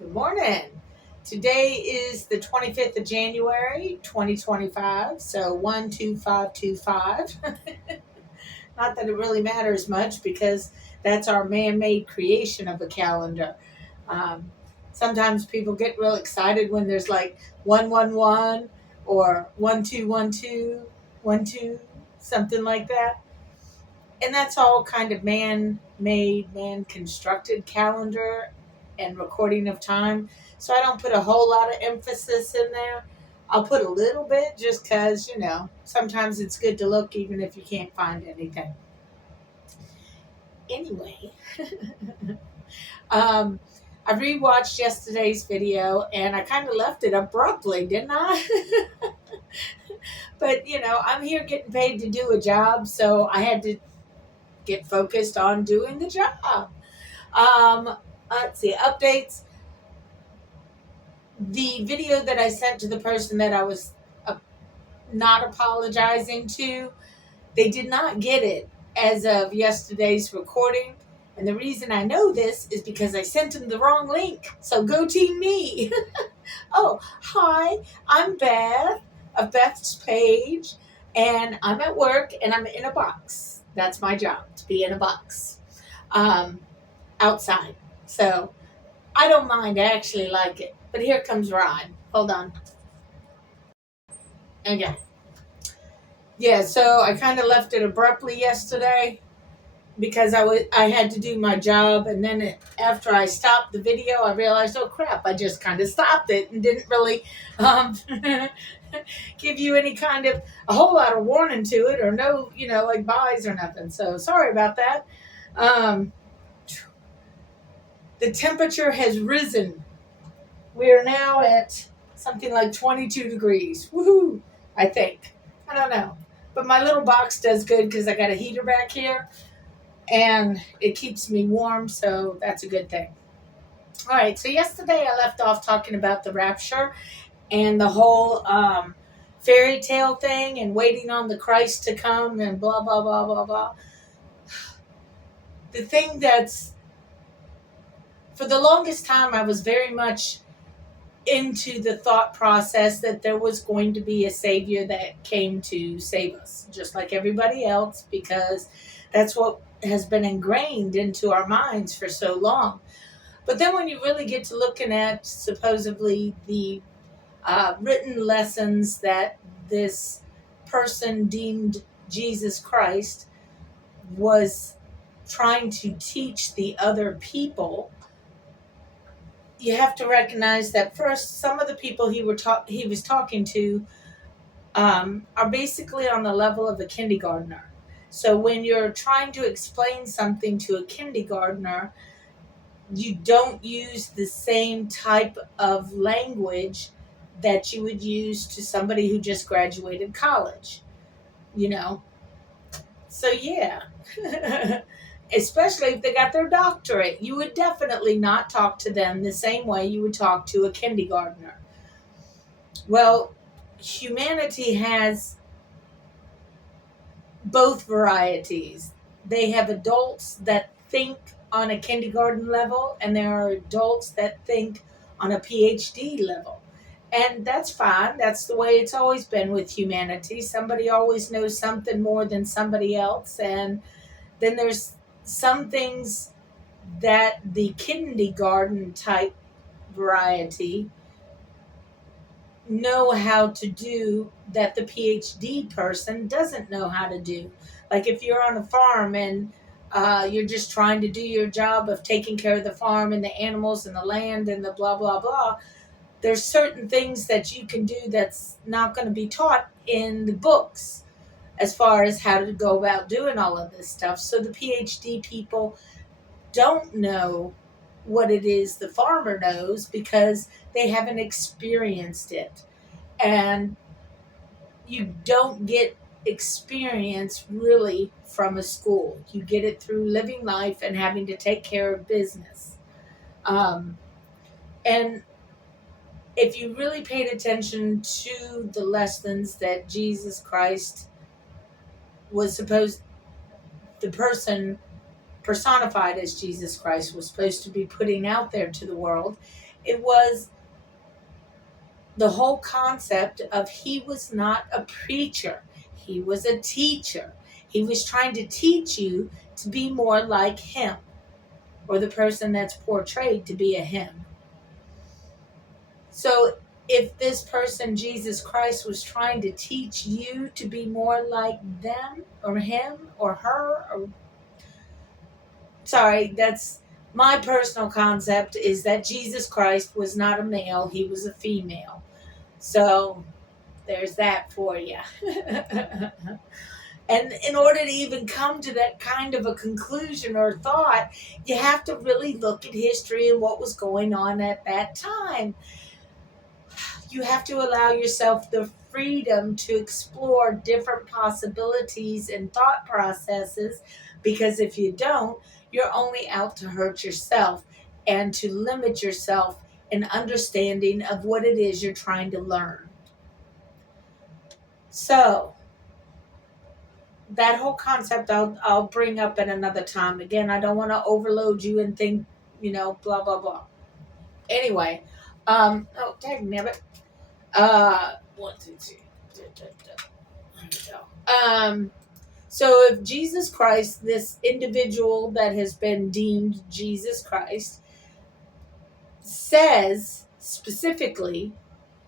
Good morning. Today is the 25th of January, 2025. So 12525. Not that it really matters much because that's our man made creation of a calendar. Um, Sometimes people get real excited when there's like 111 or 1212, 12, something like that. And that's all kind of man made, man constructed calendar and recording of time. So I don't put a whole lot of emphasis in there. I'll put a little bit just because, sometimes it's good to look even if you can't find anything. Anyway, um, I rewatched yesterday's video and I kind of left it abruptly, didn't I? But, I'm here getting paid to do a job, so I had to get focused on doing the job. Let's see, updates. The video that I sent to the person that I was not apologizing to, they did not get it as of yesterday's recording. And the reason I know this is because I sent them the wrong link. So go team me. Oh, hi, I'm Beth of Beth's page. And I'm at work and I'm in a box. That's my job, to be in a box outside. So I don't mind. I actually like it. But here comes Rod. Hold on. Okay. Yeah, so I kind of left it abruptly yesterday because I had to do my job, and then after I stopped the video, I realized, oh crap, I just kind of stopped it and didn't really um, give you any kind of a whole lot of warning to it, or no, like buys or nothing. So sorry about that. Um, the temperature has risen. We are now at something like 22 degrees. Woohoo! I think. I don't know. But my little box does good because I got a heater back here and it keeps me warm, so that's a good thing. All right, so yesterday I left off talking about the rapture and the whole fairy tale thing and waiting on the Christ to come and blah, blah, blah, blah, blah. The thing that's, for the longest time, I was very much into the thought process that there was going to be a savior that came to save us, just like everybody else, because that's what has been ingrained into our minds for so long. But then when you really get to looking at supposedly the written lessons that this person deemed Jesus Christ was trying to teach the other people, you have to recognize that first, some of the people he was talking to are basically on the level of a kindergartner. So when you're trying to explain something to a kindergartner, you don't use the same type of language that you would use to somebody who just graduated college, So yeah. Especially if they got their doctorate, you would definitely not talk to them the same way you would talk to a kindergartner. Well, humanity has both varieties. They have adults that think on a kindergarten level, and there are adults that think on a PhD level. And that's fine. That's the way it's always been with humanity. Somebody always knows something more than somebody else. And then there's some things that the kindergarten type variety know how to do that the PhD person doesn't know how to do. Like if you're on a farm and you're just trying to do your job of taking care of the farm and the animals and the land and the blah, blah, blah, there's certain things that you can do that's not going to be taught in the books as far as how to go about doing all of this stuff. So the PhD people don't know what it is the farmer knows because they haven't experienced it. And you don't get experience really from a school. You get it through living life and having to take care of business. And if you really paid attention to the lessons that Jesus Christ was supposed, the person personified as Jesus Christ was supposed to be putting out there to the world, It was the whole concept of he was not a preacher. He was a teacher. He was trying to teach you to be more like him, or the person that's portrayed to be a him. So if this person, Jesus Christ, was trying to teach you to be more like them or him or her, or sorry, that's my personal concept, is that Jesus Christ was not a male, he was a female. So there's that for you. And in order to even come to that kind of a conclusion or thought, you have to really look at history and what was going on at that time. You have to allow yourself the freedom to explore different possibilities and thought processes, because if you don't, you're only out to hurt yourself and to limit yourself in understanding of what it is you're trying to learn. So that whole concept I'll bring up at another time. Again, I don't want to overload you and think, blah blah blah. Anyway, oh dang it. 1, 2, 3. There we go. So if Jesus Christ, this individual that has been deemed Jesus Christ, says specifically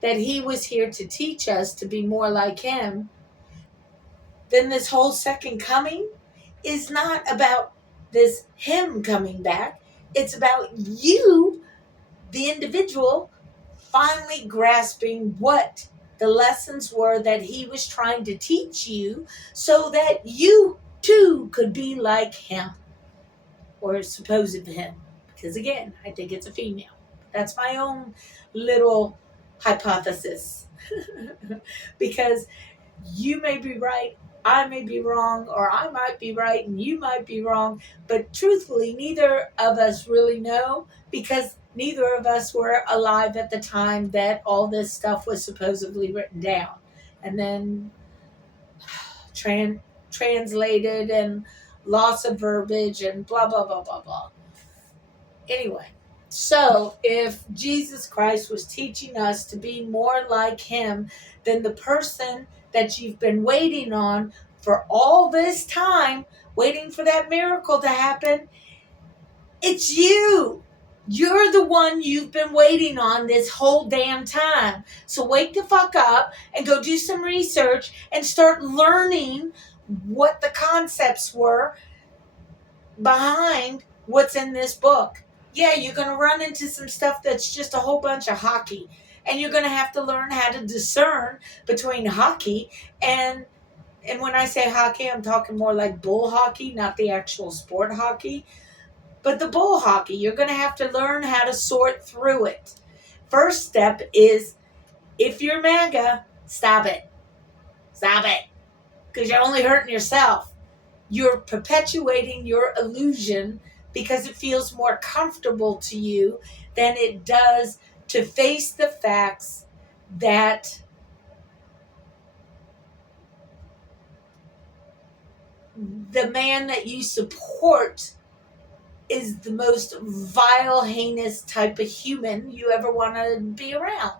that he was here to teach us to be more like him, then this whole second coming is not about this him coming back. It's about you, the individual, finally grasping what the lessons were that he was trying to teach you, so that you too could be like him, or supposed him. Because again, I think it's a female. That's my own little hypothesis. Because you may be right, I may be wrong, or I might be right and you might be wrong, but truthfully, neither of us really know, because neither of us were alive at the time that all this stuff was supposedly written down and then translated and loss of verbiage and blah blah blah blah blah. Anyway, so if Jesus Christ was teaching us to be more like him, then the person that you've been waiting on for all this time, waiting for that miracle to happen, it's you. You're the one you've been waiting on this whole damn time. So wake the fuck up and go do some research and start learning what the concepts were behind what's in this book. Yeah, you're going to run into some stuff that's just a whole bunch of hockey. And you're going to have to learn how to discern between hockey and when I say hockey, I'm talking more like bull hockey, not the actual sport hockey. But the bull hockey, you're going to have to learn how to sort through it. First step is, if you're MAGA, stop it. Stop it. Because you're only hurting yourself. You're perpetuating your illusion because it feels more comfortable to you than it does to face the facts that the man that you support is the most vile, heinous type of human you ever want to be around.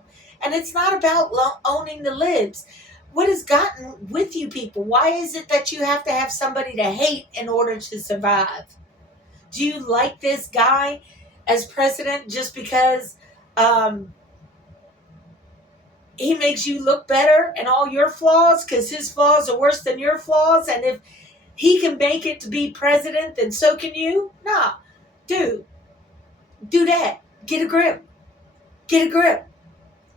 And it's not about owning the libs. What has gotten with you people? Why is it that you have to have somebody to hate in order to survive? Do you like this guy as president just because he makes you look better and all your flaws, because his flaws are worse than your flaws? And if he can make it to be president, then so can you? Nah, dude, do that. Get a grip. Get a grip.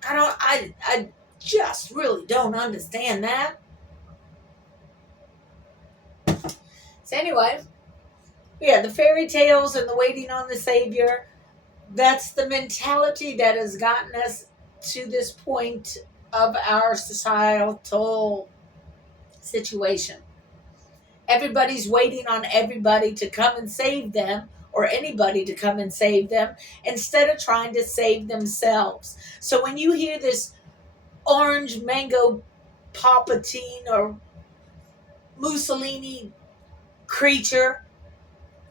I just really don't understand that. So anyway, yeah, the fairy tales and the waiting on the Savior, that's the mentality that has gotten us to this point of our societal situation. Everybody's waiting on everybody to come and save them, or anybody to come and save them, instead of trying to save themselves. So when you hear this orange mango Palpatine or Mussolini creature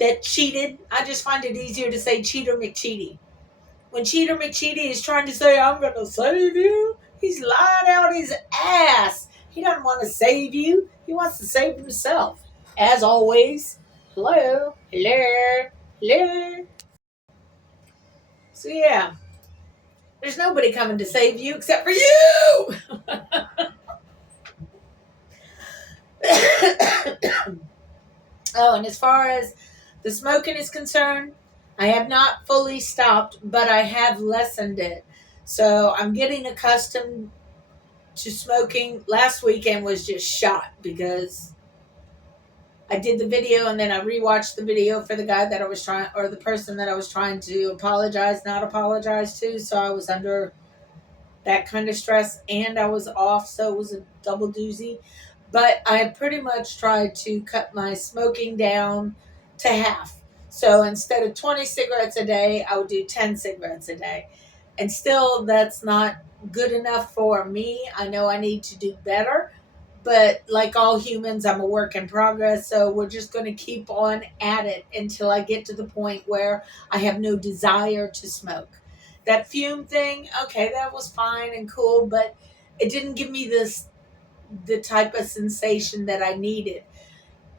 that cheated, I just find it easier to say Cheater McCheaty. When Cheater McCheaty is trying to say, I'm going to save you, he's lying out his ass. He doesn't want to save you. He wants to save himself. As always, hello, hello, hello. So yeah, there's nobody coming to save you except for you. Oh, and as far as the smoking is concerned, I have not fully stopped, but I have lessened it. So I'm getting accustomed to smoking. Last weekend was just shot because I did the video and then I rewatched the video for the guy that I was trying, or the person that I was trying to not apologize to. So I was under that kind of stress and I was off. So it was a double doozy. But I pretty much tried to cut my smoking down to half. So instead of 20 cigarettes a day, I would do 10 cigarettes a day. And still, that's not good enough for me. I know I need to do better. But like all humans, I'm a work in progress. So we're just going to keep on at it until I get to the point where I have no desire to smoke. That fume thing, okay, that was fine and cool, but it didn't give me the type of sensation that I needed.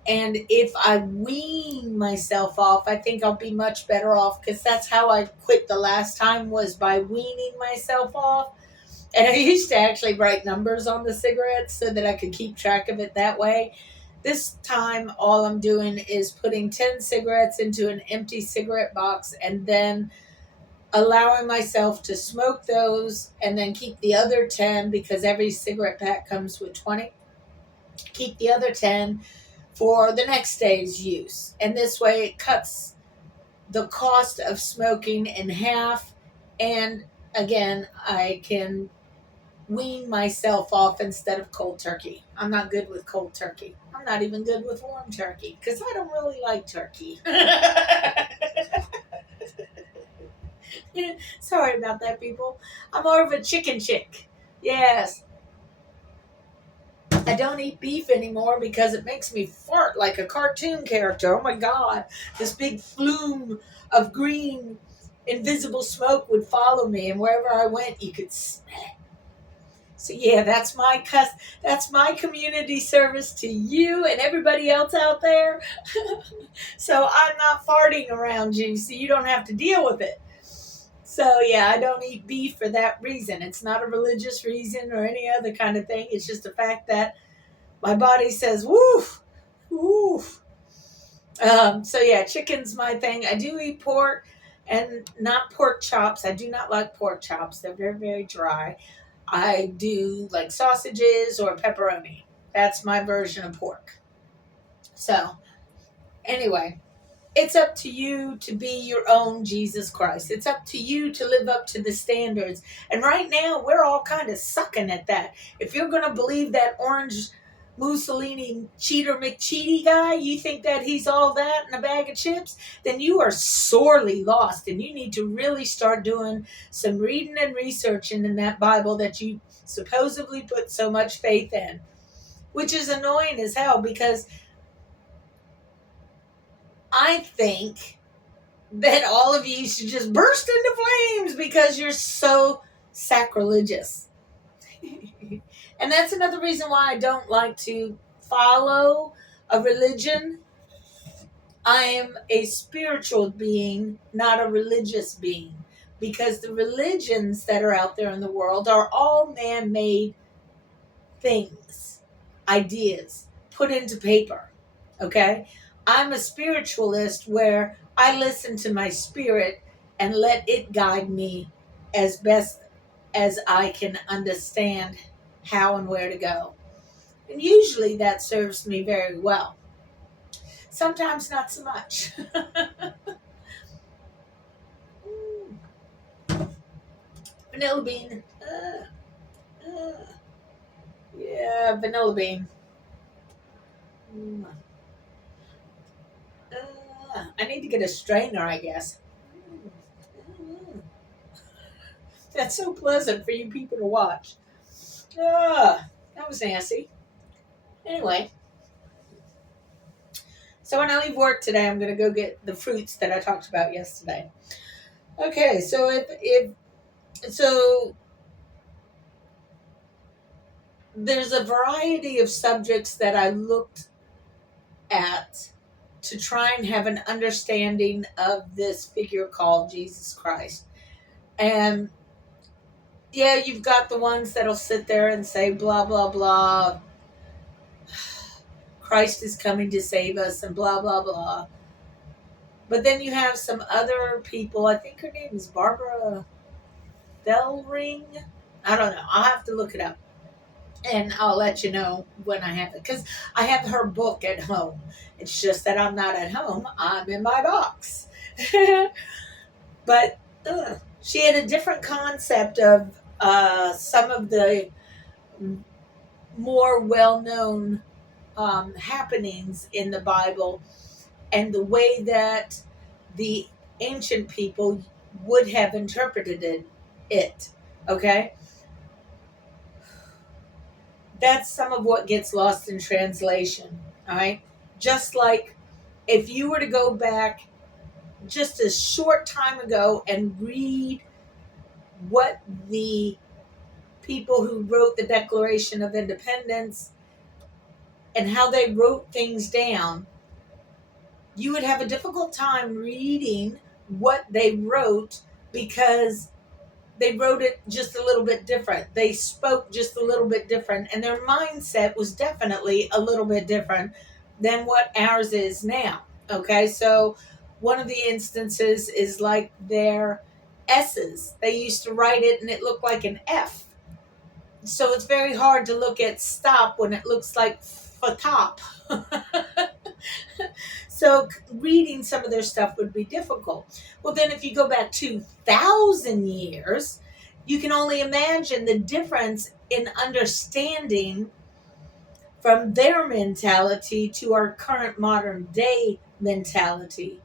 And if I wean myself off, I think I'll be much better off, because that's how I quit the last time, was by weaning myself off. And I used to actually write numbers on the cigarettes so that I could keep track of it that way. This time, all I'm doing is putting 10 cigarettes into an empty cigarette box and then allowing myself to smoke those and then keep the other 10, because every cigarette pack comes with 20. Keep the other 10 for the next day's use. And this way it cuts the cost of smoking in half. And again, I can wean myself off instead of cold turkey. I'm not good with cold turkey. I'm not even good with warm turkey because I don't really like turkey. Sorry about that, people. I'm more of a chicken chick. Yes. I don't eat beef anymore because it makes me fart like a cartoon character. Oh my God. This big flume of green, invisible smoke would follow me, and wherever I went, you could smell it. So yeah, that's my community service to you and everybody else out there. So I'm not farting around you, so you don't have to deal with it. So yeah, I don't eat beef for that reason. It's not a religious reason or any other kind of thing. It's just the fact that my body says, woof, woof. So yeah, chicken's my thing. I do eat pork, and not pork chops. I do not like pork chops. They're very, very dry. I do like sausages or pepperoni. That's my version of pork. So anyway, it's up to you to be your own Jesus Christ. It's up to you to live up to the standards. And right now, we're all kind of sucking at that. If you're going to believe that orange Mussolini Cheater McCheaty guy, you think that he's all that in a bag of chips, then you are sorely lost. And you need to really start doing some reading and researching in that Bible that you supposedly put so much faith in, which is annoying as hell, because I think that all of you should just burst into flames because you're so sacrilegious. And that's another reason why I don't like to follow a religion. I am a spiritual being, not a religious being, because the religions that are out there in the world are all man-made things, ideas put into paper. Okay? I'm a spiritualist where I listen to my spirit and let it guide me as best as I can understand how and where to go. And usually that serves me very well. Sometimes not so much. Vanilla bean. Yeah, vanilla bean. I need to get a strainer, I guess. That's so pleasant for you people to watch. That was nasty. Anyway, so when I leave work today, I'm going to go get the fruits that I talked about yesterday. Okay, so if so there's a variety of subjects that I looked at to try and have an understanding of this figure called Jesus Christ. And yeah, you've got the ones that'll sit there and say blah blah blah, Christ is coming to save us and blah blah blah. But then you have some other people, I think her name is Barbara Bellring. I don't know. I'll have to look it up. And I'll let you know when I have it. Because I have her book at home. It's just that I'm not at home. I'm in my box. But she had a different concept of some of the more well-known happenings in the Bible and the way that the ancient people would have interpreted it. Okay? That's some of what gets lost in translation. All right? Just like if you were to go back just a short time ago and read what the people who wrote the Declaration of Independence and how they wrote things down, you would have a difficult time reading what they wrote because they wrote it just a little bit different. They spoke just a little bit different, and their mindset was definitely a little bit different than what ours is now. Okay, so one of the instances is like their S's. They used to write it and it looked like an F. So it's very hard to look at stop when it looks like top. So reading some of their stuff would be difficult. Well, then if you go back 2,000 years, you can only imagine the difference in understanding from their mentality to our current modern day mentality.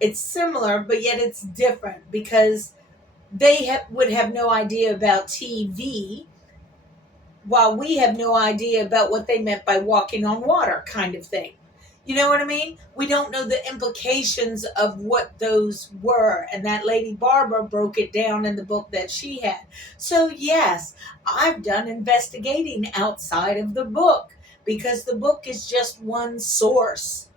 It's similar, but yet it's different because they would have no idea about TV, while we have no idea about what they meant by walking on water, kind of thing. You know what I mean? We don't know the implications of what those were. And that lady Barbara broke it down in the book that she had. So, yes, I've done investigating outside of the book because the book is just one source.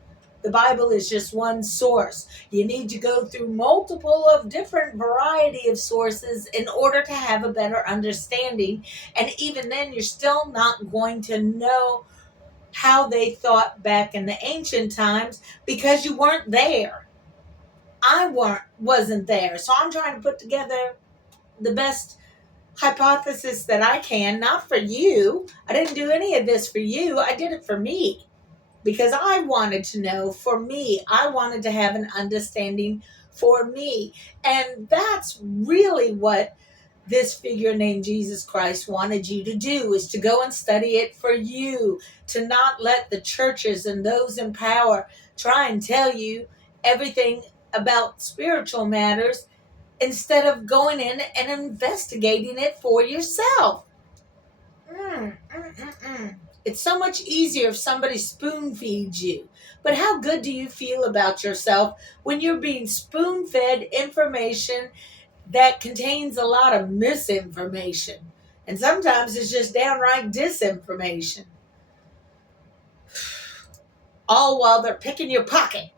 The Bible is just one source. You need to go through multiple of different variety of sources in order to have a better understanding. And even then, you're still not going to know how they thought back in the ancient times because you weren't there. Wasn't there. So I'm trying to put together the best hypothesis that I can, not for you. I didn't do any of this for you. I did it for me because I wanted to know for me. I wanted to have an understanding for me. And that's really what this figure named Jesus Christ wanted you to do, is to go and study it for you, to not let the churches and those in power try and tell you everything about spiritual matters instead of going in and investigating it for yourself. It's so much easier if somebody spoon feeds you. But how good do you feel about yourself when you're being spoon fed information that contains a lot of misinformation? And sometimes it's just downright disinformation. All while they're picking your pocket.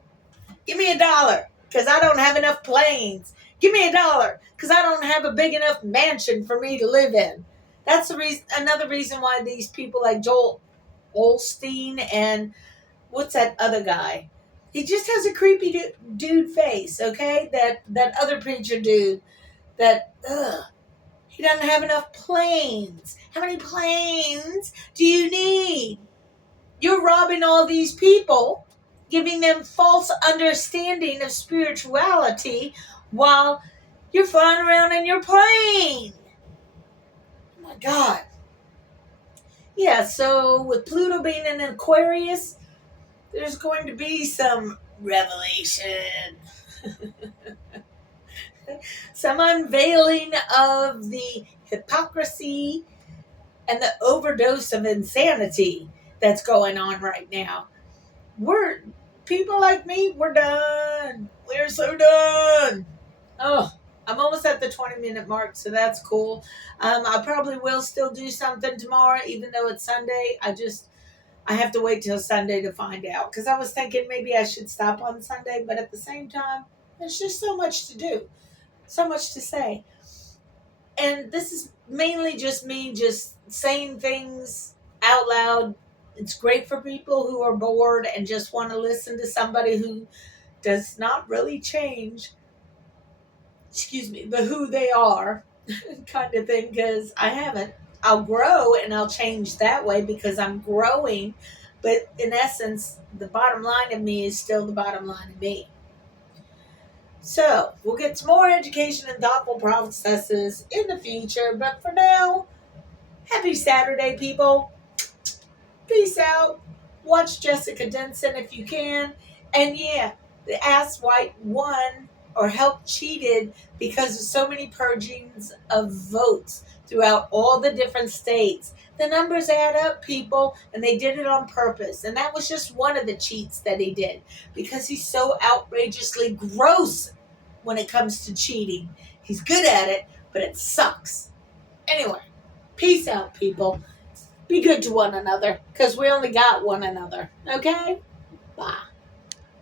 Give me $1 because I don't have enough planes. Give me $1 because I don't have a big enough mansion for me to live in. That's the reason. Another reason why these people like Joel Olstein and what's that other guy? He just has a creepy dude face. Okay, that other preacher dude. That he doesn't have enough planes. How many planes do you need? You're robbing all these people, giving them false understanding of spirituality while you're flying around in your plane. Oh my God. Yeah, so with Pluto being in Aquarius, there's going to be some revelation. Some unveiling of the hypocrisy and the overdose of insanity that's going on right now. We're people like me, we're done. We're so done. Oh, I'm almost at the 20-minute mark, so that's cool. I probably will still do something tomorrow, even though it's Sunday. I have to wait till Sunday to find out because I was thinking maybe I should stop on Sunday, but at the same time, there's just so much to do, so much to say. And this is mainly just me just saying things out loud. It's great for people who are bored and just want to listen to somebody who does not really change, excuse me, the who they are kind of thing, because I haven't. I'll grow and I'll change that way because I'm growing, but in essence, the bottom line of me is still the bottom line of me. So, we'll get to more education and thoughtful processes in the future, but for now, happy Saturday, people. Peace out. Watch Jessica Denson if you can. And yeah, the ass white won or helped cheated because of so many purgings of votes throughout all the different states. The numbers add up, people, and they did it on purpose. And that was just one of the cheats that he did because he's so outrageously gross when it comes to cheating. He's good at it, but it sucks. Anyway, peace out, people. Be good to one another because we only got one another. Okay? Bye.